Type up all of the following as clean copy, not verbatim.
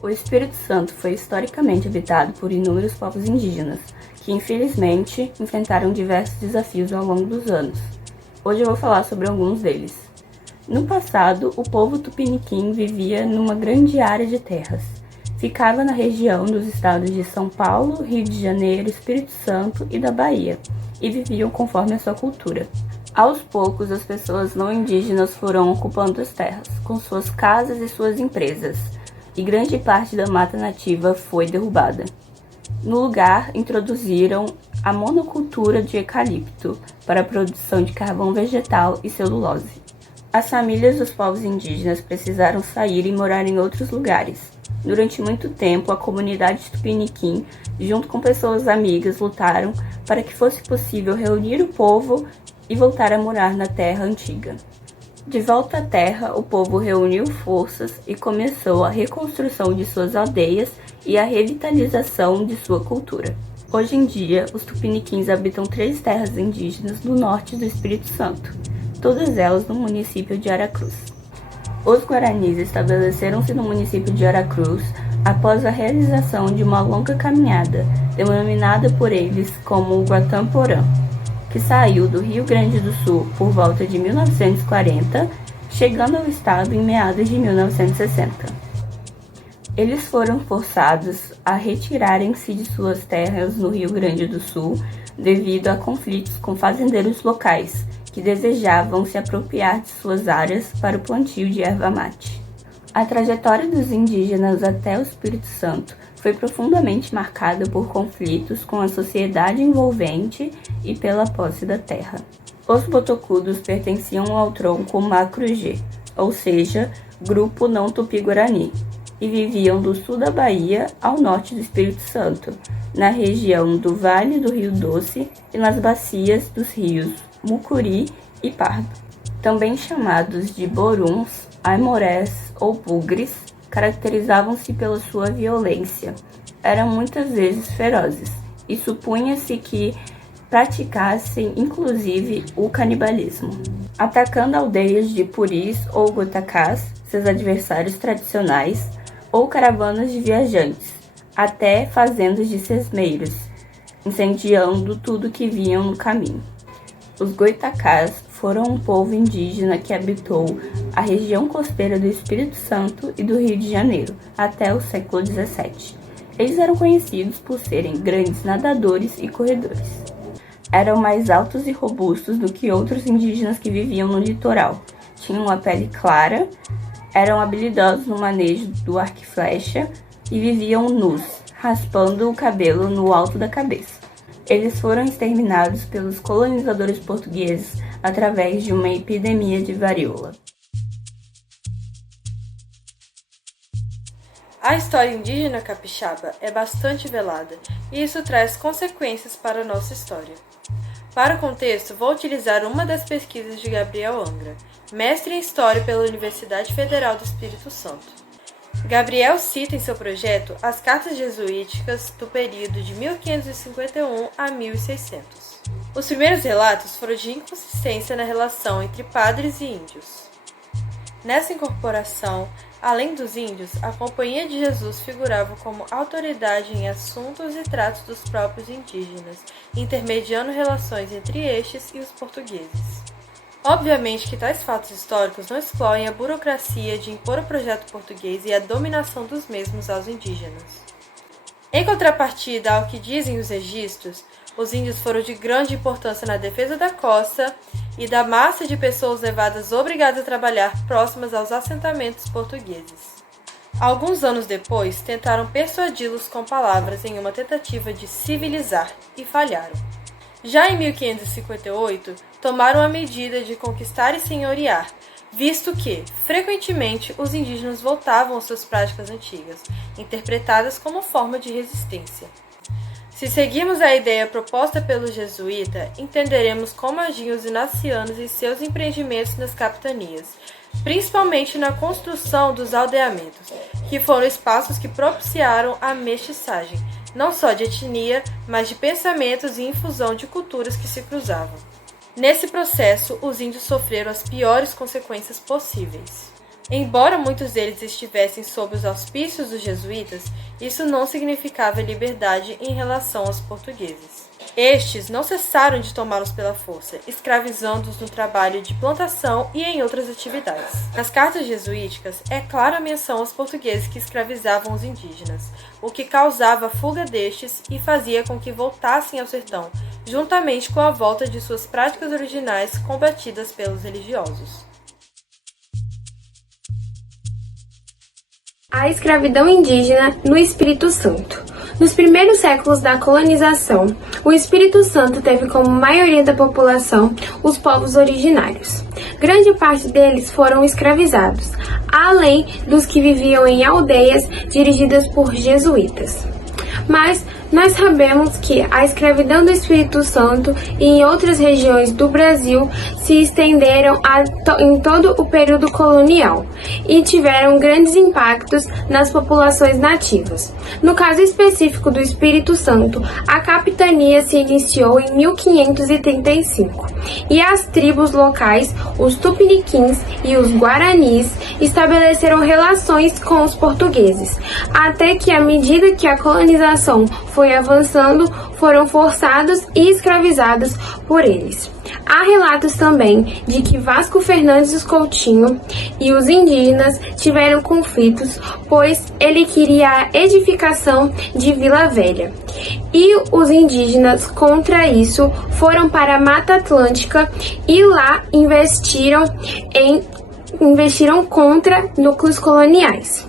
O Espírito Santo foi historicamente habitado por inúmeros povos indígenas, que infelizmente enfrentaram diversos desafios ao longo dos anos. Hoje eu vou falar sobre alguns deles. No passado, o povo tupiniquim vivia numa grande área de terras. Ficava na região dos estados de São Paulo, Rio de Janeiro, Espírito Santo e da Bahia, e viviam conforme a sua cultura. Aos poucos, as pessoas não indígenas foram ocupando as terras, com suas casas e suas empresas, e grande parte da mata nativa foi derrubada. No lugar, introduziram a monocultura de eucalipto para a produção de carvão vegetal e celulose. As famílias dos povos indígenas precisaram sair e morar em outros lugares. Durante muito tempo, a comunidade tupiniquim, junto com pessoas amigas, lutaram para que fosse possível reunir o povo e voltar a morar na terra antiga. De volta à terra, o povo reuniu forças e começou a reconstrução de suas aldeias e a revitalização de sua cultura. Hoje em dia, os tupiniquins habitam 3 terras indígenas no norte do Espírito Santo, todas elas no município de Aracruz. Os guaranis estabeleceram-se no município de Aracruz após a realização de uma longa caminhada, denominada por eles como Guatamporã, que saiu do Rio Grande do Sul por volta de 1940, chegando ao estado em meados de 1960. Eles foram forçados a retirarem-se de suas terras no Rio Grande do Sul devido a conflitos com fazendeiros locais, que desejavam se apropriar de suas áreas para o plantio de erva mate. A trajetória dos indígenas até o Espírito Santo foi profundamente marcada por conflitos com a sociedade envolvente e pela posse da terra. Os botocudos pertenciam ao tronco Macro-G, ou seja, grupo não tupi-guarani, e viviam do sul da Bahia ao norte do Espírito Santo, na região do Vale do Rio Doce e nas bacias dos rios Mucuri e Pardo. Também chamados de boruns, aimorés ou bugres, caracterizavam-se pela sua violência. Eram muitas vezes ferozes, e supunha-se que praticassem inclusive o canibalismo, atacando aldeias de puris ou gotacás, seus adversários tradicionais, ou caravanas de viajantes, até fazendas de sesmeiros, incendiando tudo que viam no caminho. Os goitacás foram um povo indígena que habitou a região costeira do Espírito Santo e do Rio de Janeiro até o século XVII. Eles eram conhecidos por serem grandes nadadores e corredores. Eram mais altos e robustos do que outros indígenas que viviam no litoral. Tinham a pele clara, eram habilidosos no manejo do arco e flecha e viviam nus, raspando o cabelo no alto da cabeça. Eles foram exterminados pelos colonizadores portugueses através de uma epidemia de varíola. A história indígena capixaba é bastante velada, e isso traz consequências para a nossa história. Para o contexto, vou utilizar uma das pesquisas de Gabriel Angra, mestre em História pela Universidade Federal do Espírito Santo. Gabriel cita em seu projeto as cartas jesuíticas do período de 1551 a 1600. Os primeiros relatos foram de inconsistência na relação entre padres e índios. Nessa incorporação, além dos índios, a Companhia de Jesus figurava como autoridade em assuntos e tratos dos próprios indígenas, intermediando relações entre estes e os portugueses. Obviamente que tais fatos históricos não excluem a burocracia de impor o projeto português e a dominação dos mesmos aos indígenas. Em contrapartida ao que dizem os registros, os índios foram de grande importância na defesa da costa e da massa de pessoas levadas obrigadas a trabalhar próximas aos assentamentos portugueses. Alguns anos depois, tentaram persuadi-los com palavras em uma tentativa de civilizar e falharam. Já em 1558, tomaram a medida de conquistar e senhorear, visto que, frequentemente, os indígenas voltavam às suas práticas antigas, interpretadas como forma de resistência. Se seguirmos a ideia proposta pelo jesuíta, entenderemos como agiam os inacianos em seus empreendimentos nas capitanias, principalmente na construção dos aldeamentos, que foram espaços que propiciaram a mestiçagem, não só de etnia, mas de pensamentos e infusão de culturas que se cruzavam. Nesse processo, os índios sofreram as piores consequências possíveis. Embora muitos deles estivessem sob os auspícios dos jesuítas, isso não significava liberdade em relação aos portugueses. Estes não cessaram de tomá-los pela força, escravizando-os no trabalho de plantação e em outras atividades. Nas cartas jesuíticas, é clara a menção aos portugueses que escravizavam os indígenas, o que causava a fuga destes e fazia com que voltassem ao sertão, juntamente com a volta de suas práticas originais combatidas pelos religiosos. A escravidão indígena no Espírito Santo. Nos primeiros séculos da colonização, o Espírito Santo teve como maioria da população os povos originários. Grande parte deles foram escravizados, além dos que viviam em aldeias dirigidas por jesuítas. Mas nós sabemos que a escravidão do Espírito Santo e em outras regiões do Brasil se estenderam em todo o período colonial e tiveram grandes impactos nas populações nativas. No caso específico do Espírito Santo, a capitania se iniciou em 1535 e as tribos locais, os tupiniquins e os guaranis, estabeleceram relações com os portugueses, até que à medida que a colonização foi avançando, foram forçados e escravizados por eles. Há relatos também de que Vasco Fernandes Coutinho e os indígenas tiveram conflitos, pois ele queria a edificação de Vila Velha. E os indígenas, contra isso, foram para a Mata Atlântica e lá investiram contra núcleos coloniais.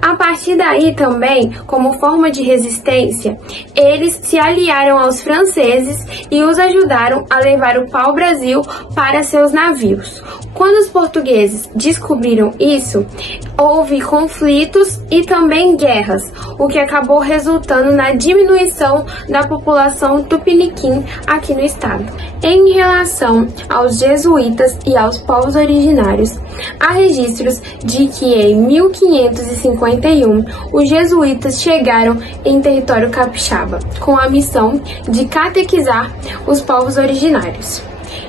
A partir daí também, como forma de resistência, eles se aliaram aos franceses e os ajudaram a levar o pau-brasil para seus navios. Quando os portugueses descobriram isso, houve conflitos e também guerras, o que acabou resultando na diminuição da população tupiniquim aqui no estado. Em relação aos jesuítas e aos povos originários, há registros de que em 1551 os jesuítas chegaram em território capixaba, com a missão de catequizar os povos originários.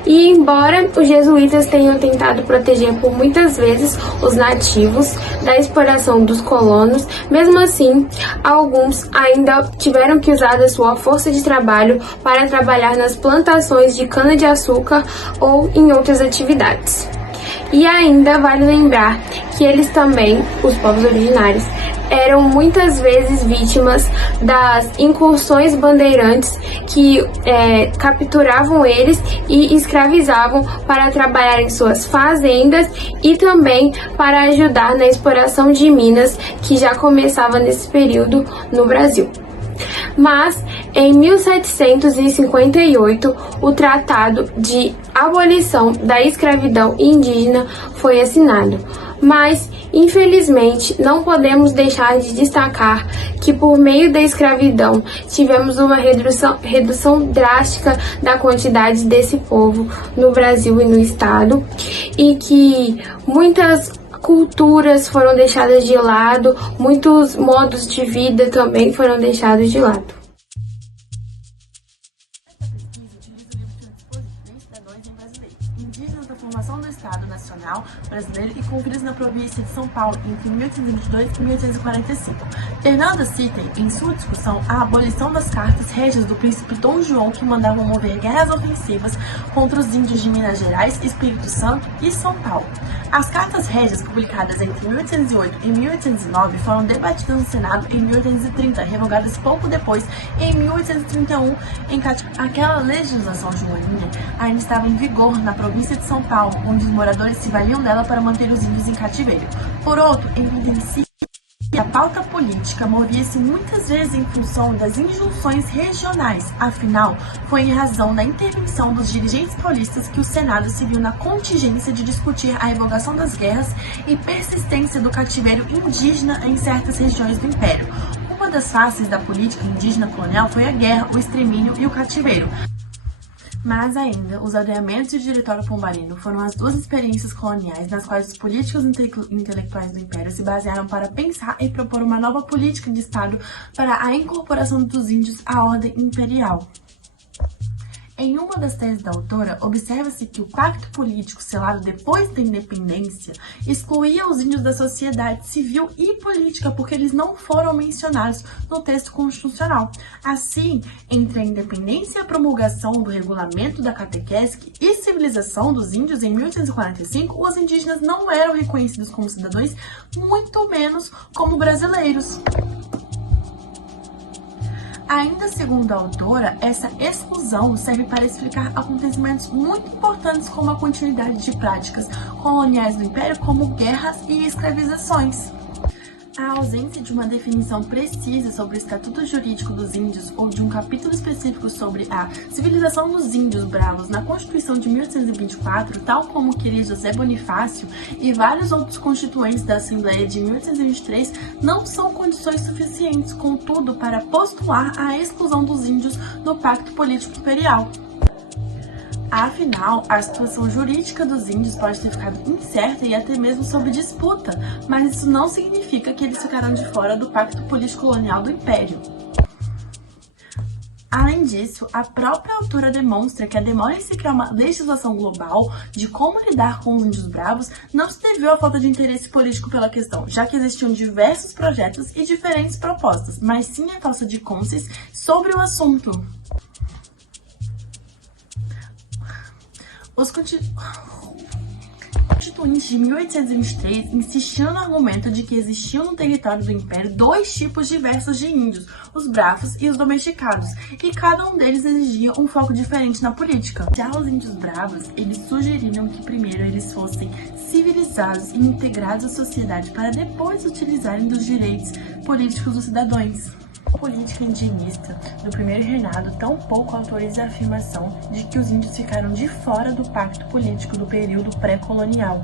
E embora os jesuítas tenham tentado proteger por muitas vezes os nativos da exploração dos colonos, mesmo assim, alguns ainda tiveram que usar da sua força de trabalho para trabalhar nas plantações de cana-de-açúcar ou em outras atividades. E ainda vale lembrar que eles também, os povos originários, eram muitas vezes vítimas das incursões bandeirantes que capturavam eles e escravizavam para trabalhar em suas fazendas e também para ajudar na exploração de minas que já começava nesse período no Brasil. Mas, em 1758, o Tratado de Abolição da Escravidão Indígena foi assinado. Mas, infelizmente, não podemos deixar de destacar que, por meio da escravidão, tivemos uma redução drástica da quantidade desse povo no Brasil e no estado, e que muitas culturas foram deixadas de lado, muitos modos de vida também foram deixados de lado. Indígenas da formação do Estado Nacional Brasileiro e convividos na província de São Paulo entre 1822 e 1845. Fernanda cita, em sua discussão, a abolição das cartas régias do príncipe Dom João, que mandavam mover guerras ofensivas contra os índios de Minas Gerais, Espírito Santo e São Paulo. As cartas régias, publicadas entre 1808 e 1809, foram debatidas no Senado em 1830, revogadas pouco depois, em 1831, em cativeiro. Aquela legislação de Molina ainda estava em vigor na província de São Paulo, onde os moradores se valiam dela para manter os índios em cativeiro. Por outro, evidencia que a pauta política movia-se muitas vezes em função das injunções regionais. Afinal, foi em razão da intervenção dos dirigentes paulistas que o Senado se viu na contingência de discutir a revogação das guerras e persistência do cativeiro indígena em certas regiões do Império. Uma das faces da política indígena colonial foi a guerra, o extermínio e o cativeiro. Mas ainda, os aldeamentos e o Diretório Pombalino foram as duas experiências coloniais nas quais os políticos intelectuais do Império se basearam para pensar e propor uma nova política de Estado para a incorporação dos índios à ordem imperial. Em uma das teses da autora, observa-se que o pacto político selado depois da independência excluía os índios da sociedade civil e política porque eles não foram mencionados no texto constitucional. Assim, entre a independência e a promulgação do regulamento da catequese e civilização dos índios em 1845, os indígenas não eram reconhecidos como cidadãos, muito menos como brasileiros. Ainda segundo a autora, essa exclusão serve para explicar acontecimentos muito importantes como a continuidade de práticas coloniais do Império, como guerras e escravizações. A ausência de uma definição precisa sobre o estatuto jurídico dos índios ou de um capítulo específico sobre a civilização dos índios bravos na Constituição de 1824, tal como queria José Bonifácio e vários outros constituintes da Assembleia de 1823, não são condições suficientes, contudo, para postular a exclusão dos índios do Pacto Político Imperial. Afinal, a situação jurídica dos índios pode ter ficado incerta e até mesmo sob disputa, mas isso não significa que eles ficaram de fora do Pacto Político Colonial do Império. Além disso, a própria autora demonstra que a demora em se criar uma legislação global de como lidar com os índios bravos não se deveu à falta de interesse político pela questão, já que existiam diversos projetos e diferentes propostas, mas sim a falta de consenso sobre o assunto. Os constituintes de 1823 insistiam no argumento de que existiam no território do Império dois tipos diversos de índios, os bravos e os domesticados, e cada um deles exigia um foco diferente na política. Já os índios bravos, eles sugeriram que primeiro eles fossem civilizados e integrados à sociedade para depois utilizarem dos direitos políticos dos cidadãos. A política indigenista do primeiro reinado tampouco autoriza a afirmação de que os índios ficaram de fora do pacto político do período pré-colonial.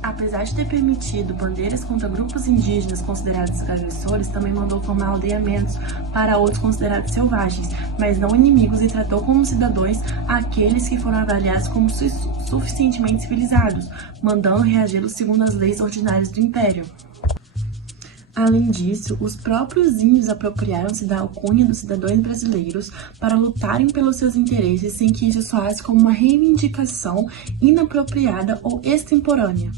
Apesar de ter permitido bandeiras contra grupos indígenas considerados agressores, também mandou formar aldeamentos para outros considerados selvagens, mas não inimigos, e tratou como cidadãos aqueles que foram avaliados como suficientemente civilizados, mandando reagi-los segundo as leis ordinárias do Império. Além disso, os próprios índios apropriaram-se da alcunha dos cidadãos brasileiros para lutarem pelos seus interesses sem que isso soasse como uma reivindicação inapropriada ou extemporânea.